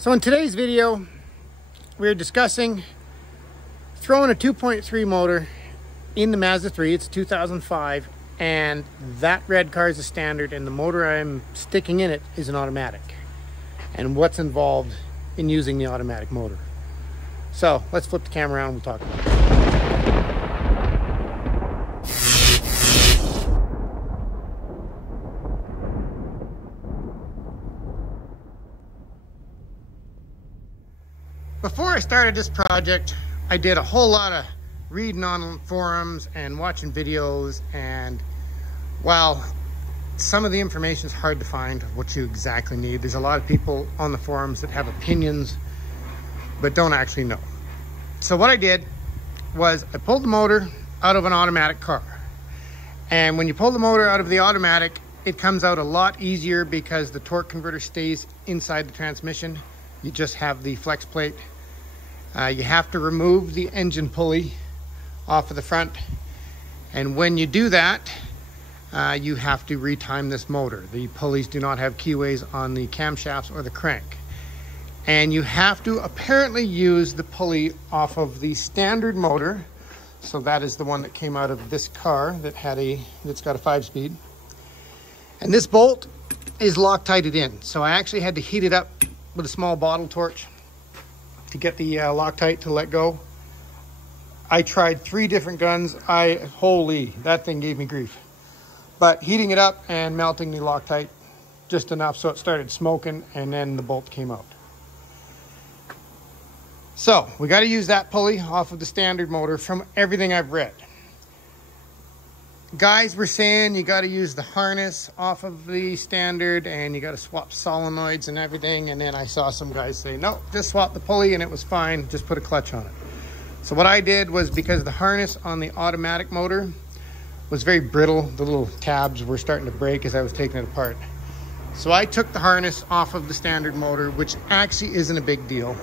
So in today's video, we're discussing throwing a 2.3 motor in the Mazda 3. It's 2005, and that red car is a standard, and the motor I'm sticking in it is an automatic, and what's involved in using the automatic motor. So let's flip the camera around and we'll talk about it. Before I started this project, I did a whole lot of reading on forums and watching videos, and while some of the information is hard to find what you exactly need, there's a lot of people on the forums that have opinions but don't actually know. So what I did was I pulled the motor out of an automatic car, and when you pull the motor out of the automatic, it comes out a lot easier because the torque converter stays inside the transmission. You just have the flex plate. You have to remove the engine pulley off of the front, and when you do that, you have to retime this motor. The pulleys do not have keyways on the camshafts or the crank, and you have to apparently use the pulley off of the standard motor. So that is the one that came out of this car that's got a 5-speed, and this bolt is Loctited in. So I actually had to heat it up with a small bottle torch to get the Loctite to let go. I tried 3 different guns. Holy, that thing gave me grief. But heating it up and melting the Loctite just enough so it started smoking, and then the bolt came out. So we got to use that pulley off of the standard motor from everything I've read. Guys were saying you got to use the harness off of the standard, and you got to swap solenoids and everything. And then I saw some guys say, no, just swap the pulley and it was fine. Just put a clutch on it. So what I did was, because the harness on the automatic motor was very brittle, the little tabs were starting to break as I was taking it apart. So I took the harness off of the standard motor, which actually isn't a big deal.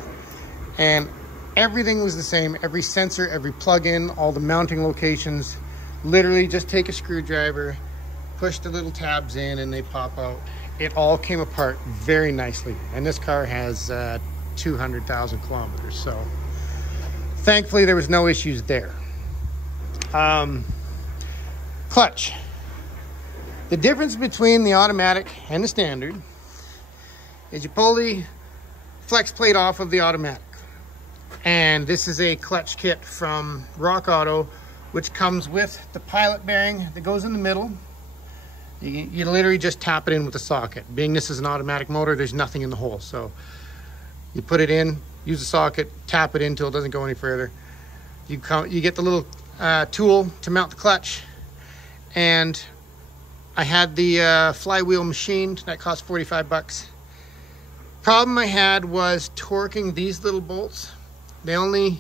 And everything was the same. Every sensor, every plug-in, all the mounting locations. Literally just take a screwdriver, push the little tabs in, and they pop out. It all came apart very nicely. And this car has 200,000 kilometers. So thankfully there was no issues there. Clutch. The difference between the automatic and the standard is you pull the flex plate off of the automatic. And this is a clutch kit from Rock Auto, which comes with the pilot bearing that goes in the middle. You literally just tap it in with the socket. Being this is an automatic motor, there's nothing in the hole. So you put it in, use the socket, tap it in until it doesn't go any further. You get the little tool to mount the clutch. And I had the flywheel machined. That cost 45 bucks. Problem I had was torquing these little bolts. They only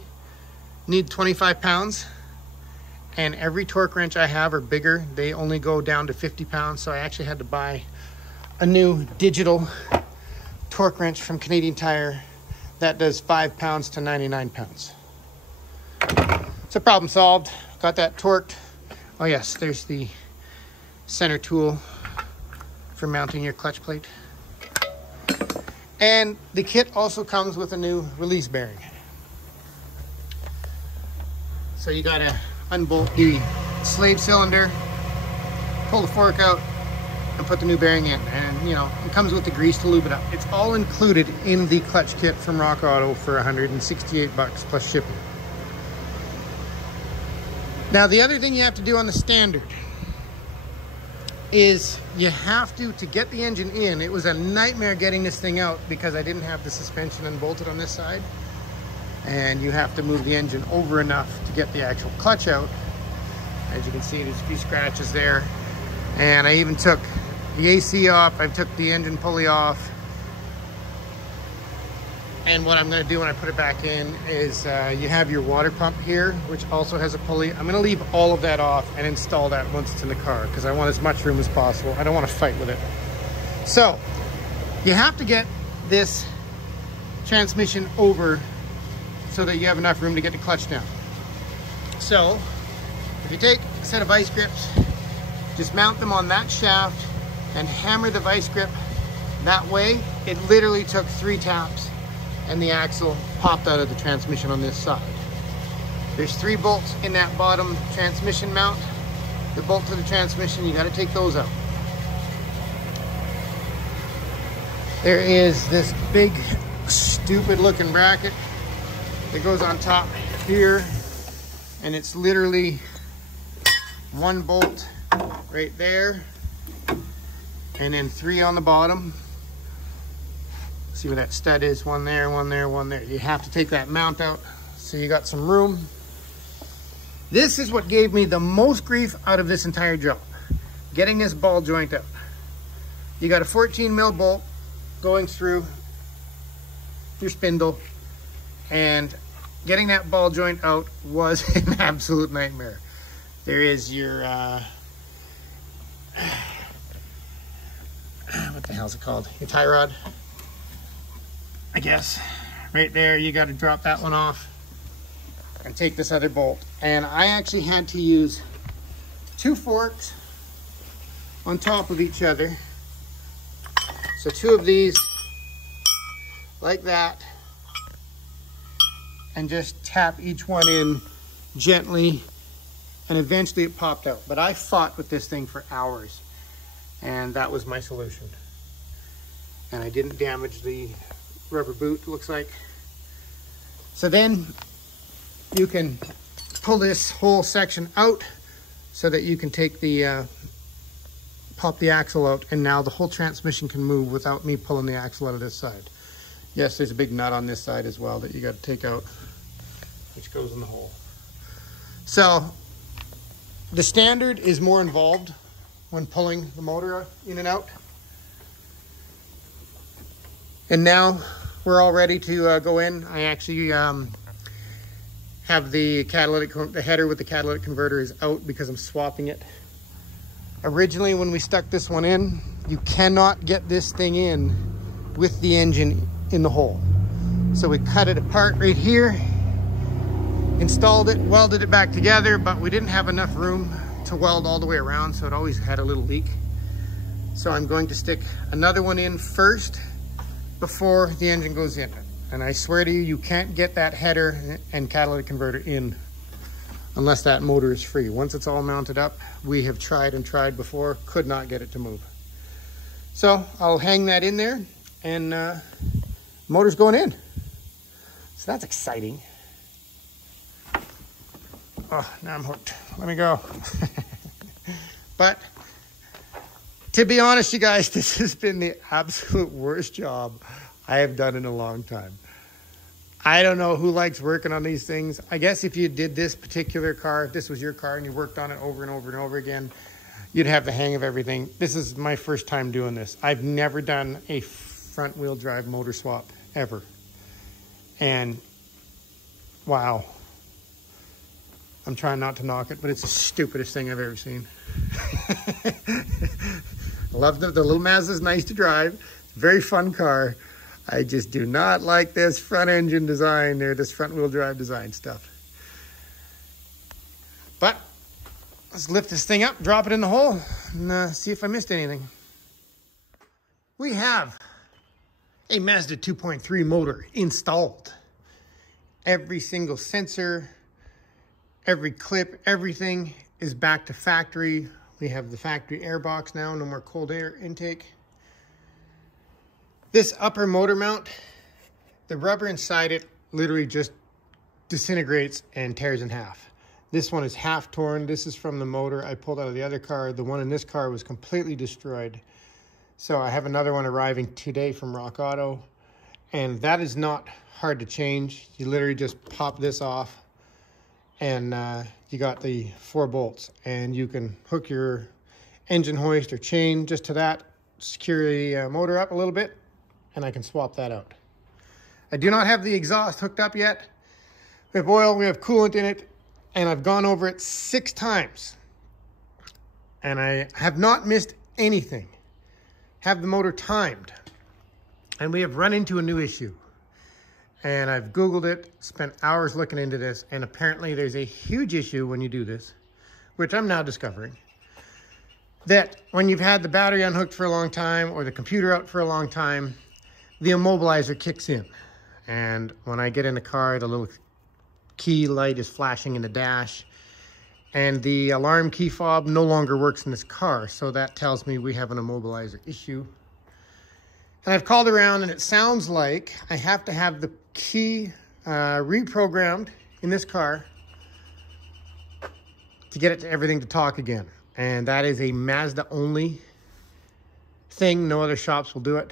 need 25 pounds. And every torque wrench I have are bigger. They only go down to 50 pounds. So I actually had to buy a new digital torque wrench from Canadian Tire that does 5 pounds to 99 pounds. So problem solved. Got that torqued. Oh yes, there's the center tool for mounting your clutch plate. And the kit also comes with a new release bearing. So you gotta unbolt the slave cylinder, pull the fork out, and put the new bearing in. And you know, it comes with the grease to lube it up. It's all included in the clutch kit from Rock Auto for 168 bucks plus shipping. Now the other thing you have to do on the standard is you have to get the engine in. It was a nightmare getting this thing out because I didn't have the suspension unbolted on this side. And you have to move the engine over enough to get the actual clutch out. As you can see, there's a few scratches there. And I even took the AC off. I took the engine pulley off. And what I'm going to do when I put it back in is you have your water pump here, which also has a pulley. I'm going to leave all of that off and install that once it's in the car because I want as much room as possible. I don't want to fight with it. So you have to get this transmission over so that you have enough room to get the clutch down. So if you take a set of vice grips, just mount them on that shaft and hammer the vice grip that way. It literally took 3 taps and the axle popped out of the transmission on this side. There's 3 bolts in that bottom transmission mount. The bolt to the transmission, you got to take those out. There is this big, stupid looking bracket that goes on top here, and it's literally 1 bolt right there, and then 3 on the bottom. See where that stud is? 1 there, 1 there, 1 there. You have to take that mount out so you got some room. This is what gave me the most grief out of this entire job, getting this ball joint out. You got a 14 mil bolt going through your spindle, and getting that ball joint out was an absolute nightmare. There is your what the hell's it called? Your tie rod, I guess. Right there, you got to drop that one off and take this other bolt. And I actually had to use 2 forks on top of each other. So 2 of these like that, and just tap each one in gently, and eventually it popped out. But I fought with this thing for hours, and that was my solution. And I didn't damage the rubber boot, it looks like. So then you can pull this whole section out so that you can take the pop the axle out, and now the whole transmission can move without me pulling the axle out of this side. Yes, there's a big nut on this side as well that you got to take out, which goes in the hole. So the standard is more involved when pulling the motor in and out. And now we're all ready to go in. I actually have the header with the catalytic converter is out because I'm swapping it. Originally, when we stuck this one in, you cannot get this thing in with the engine in the hole. So we cut it apart right here, installed it, welded it back together, but we didn't have enough room to weld all the way around, so it always had a little leak. So I'm going to stick another one in first before the engine goes in. And I swear to you, you can't get that header and catalytic converter in unless that motor is free. Once it's all mounted up, we have tried and tried before, could not get it to move. So I'll hang that in there, and motor's going in. So that's exciting. Oh, now I'm hooked. Let me go. But to be honest, you guys, this has been the absolute worst job I have done in a long time. I don't know who likes working on these things. I guess if you did this particular car, if this was your car and you worked on it over and over and over again, you'd have the hang of everything. This is my first time doing this. I've never done a front wheel drive motor swap ever. And wow. I'm trying not to knock it, but it's the stupidest thing I've ever seen. I love the little Mazda's nice to drive. Very fun car. I just do not like this front engine design or this front wheel drive design stuff. But let's lift this thing up, drop it in the hole, and see if I missed anything. We have a Mazda 2.3 motor installed. Every single sensor, every clip, everything is back to factory. We have the factory air box now, no more cold air intake. This upper motor mount, the rubber inside it literally just disintegrates and tears in half. This one is half torn. This is from the motor I pulled out of the other car. The one in this car was completely destroyed. So I have another one arriving today from Rock Auto, and that is not hard to change. You literally just pop this off, and you got the 4 bolts, and you can hook your engine hoist or chain just to that, secure the motor up a little bit, and I can swap that out. I do not have the exhaust hooked up yet. We have oil, we have coolant in it, and I've gone over it 6 times. And I have not missed anything. Have the motor timed. And we have run into a new issue. And I've Googled it, spent hours looking into this, and apparently there's a huge issue when you do this, which I'm now discovering, that when you've had the battery unhooked for a long time or the computer out for a long time, the immobilizer kicks in. And when I get in the car, the little key light is flashing in the dash. And the alarm key fob no longer works in this car. So that tells me we have an immobilizer issue. And I've called around, and it sounds like I have to have the key reprogrammed in this car to get it to everything to talk again. And that is a Mazda only thing. No other shops will do it.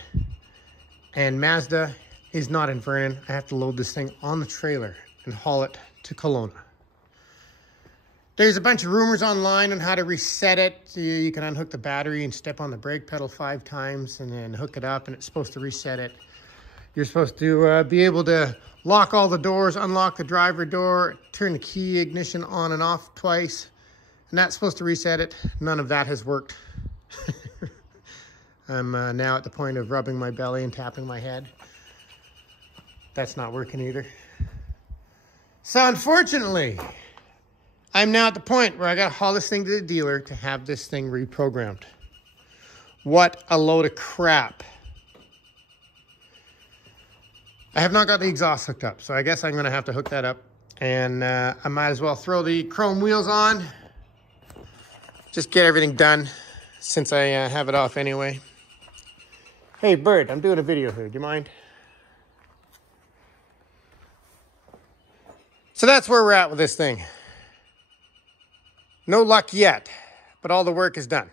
And Mazda is not in Vernon. I have to load this thing on the trailer and haul it to Kelowna. There's a bunch of rumors online on how to reset it. You can unhook the battery and step on the brake pedal 5 times and then hook it up, and it's supposed to reset it. You're supposed to be able to lock all the doors, unlock the driver door, turn the key ignition on and off twice, and that's supposed to reset it. None of that has worked. I'm now at the point of rubbing my belly and tapping my head. That's not working either. So unfortunately, I'm now at the point where I got to haul this thing to the dealer to have this thing reprogrammed. What a load of crap. I have not got the exhaust hooked up, so I guess I'm going to have to hook that up. And I might as well throw the chrome wheels on. Just get everything done since I have it off anyway. Hey, bird, I'm doing a video here. Do you mind? So that's where we're at with this thing. No luck yet, but all the work is done.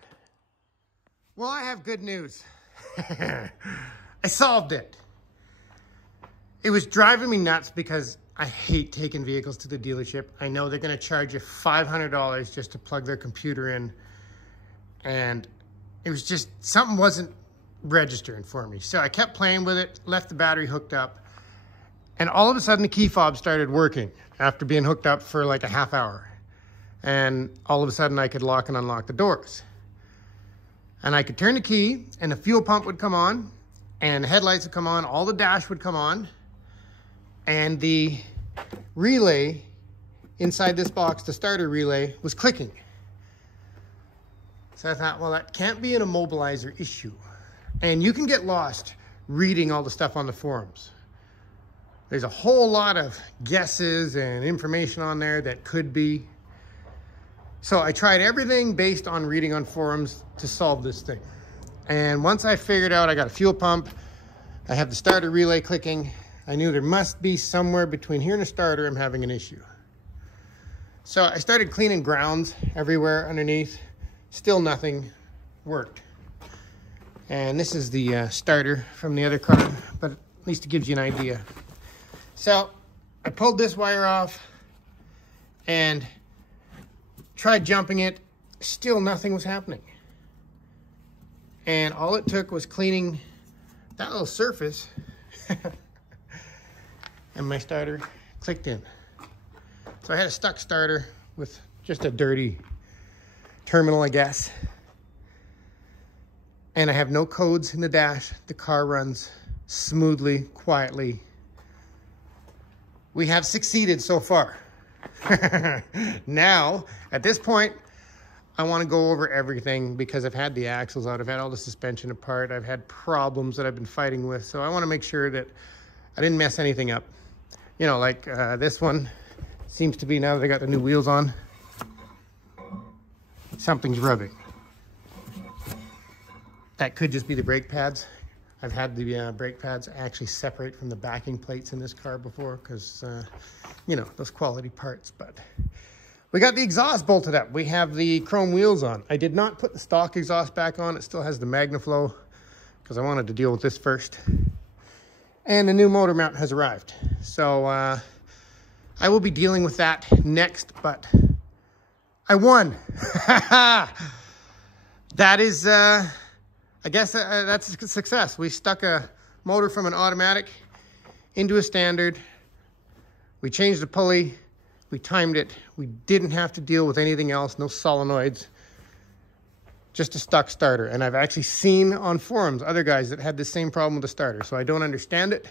Well, I have good news. I solved it. It was driving me nuts because I hate taking vehicles to the dealership. I know they're going to charge you $500 just to plug their computer in. And it was just, something wasn't registering for me. So I kept playing with it, left the battery hooked up. And all of a sudden the key fob started working after being hooked up for like a half hour. And all of a sudden I could lock and unlock the doors. And I could turn the key and the fuel pump would come on and the headlights would come on, all the dash would come on, and the relay inside this box, the starter relay, was clicking. So I thought, well, that can't be an immobilizer issue. And you can get lost reading all the stuff on the forums. There's a whole lot of guesses and information on there that could be. So I tried everything based on reading on forums to solve this thing. And once I figured out I got a fuel pump, I have the starter relay clicking, I knew there must be somewhere between here and the starter I'm having an issue. So I started cleaning grounds everywhere underneath. Still nothing worked. And this is the starter from the other car, but at least it gives you an idea. So I pulled this wire off and tried jumping it. Still nothing was happening. And all it took was cleaning that little surface and my starter clicked in. So I had a stuck starter with just a dirty terminal, I guess. And I have no codes in the dash. The car runs smoothly, quietly. We have succeeded so far. Now, at this point, I want to go over everything because I've had the axles out. I've had all the suspension apart. I've had problems that I've been fighting with. So I want to make sure that I didn't mess anything up. You know, like this one seems to be, now that they got the new wheels on, something's rubbing. That could just be the brake pads. I've had the brake pads actually separate from the backing plates in this car before because, you know, those quality parts. But we got the exhaust bolted up. We have the chrome wheels on. I did not put the stock exhaust back on. It still has the MagnaFlow because I wanted to deal with this first. And the new motor mount has arrived. So I will be dealing with that next, but I won. That is... I guess that's a success. We stuck a motor from an automatic into a standard. We changed the pulley. We timed it. We didn't have to deal with anything else. No solenoids. Just a stuck starter. And I've actually seen on forums other guys that had the same problem with the starter. So I don't understand it.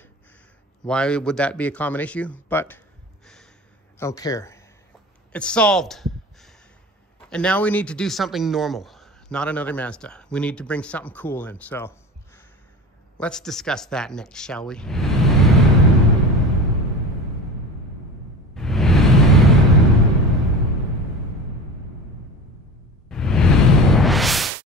Why would that be a common issue? But I don't care. It's solved. And now we need to do something normal. Not another Mazda. We need to bring something cool in. So let's discuss that next, shall we?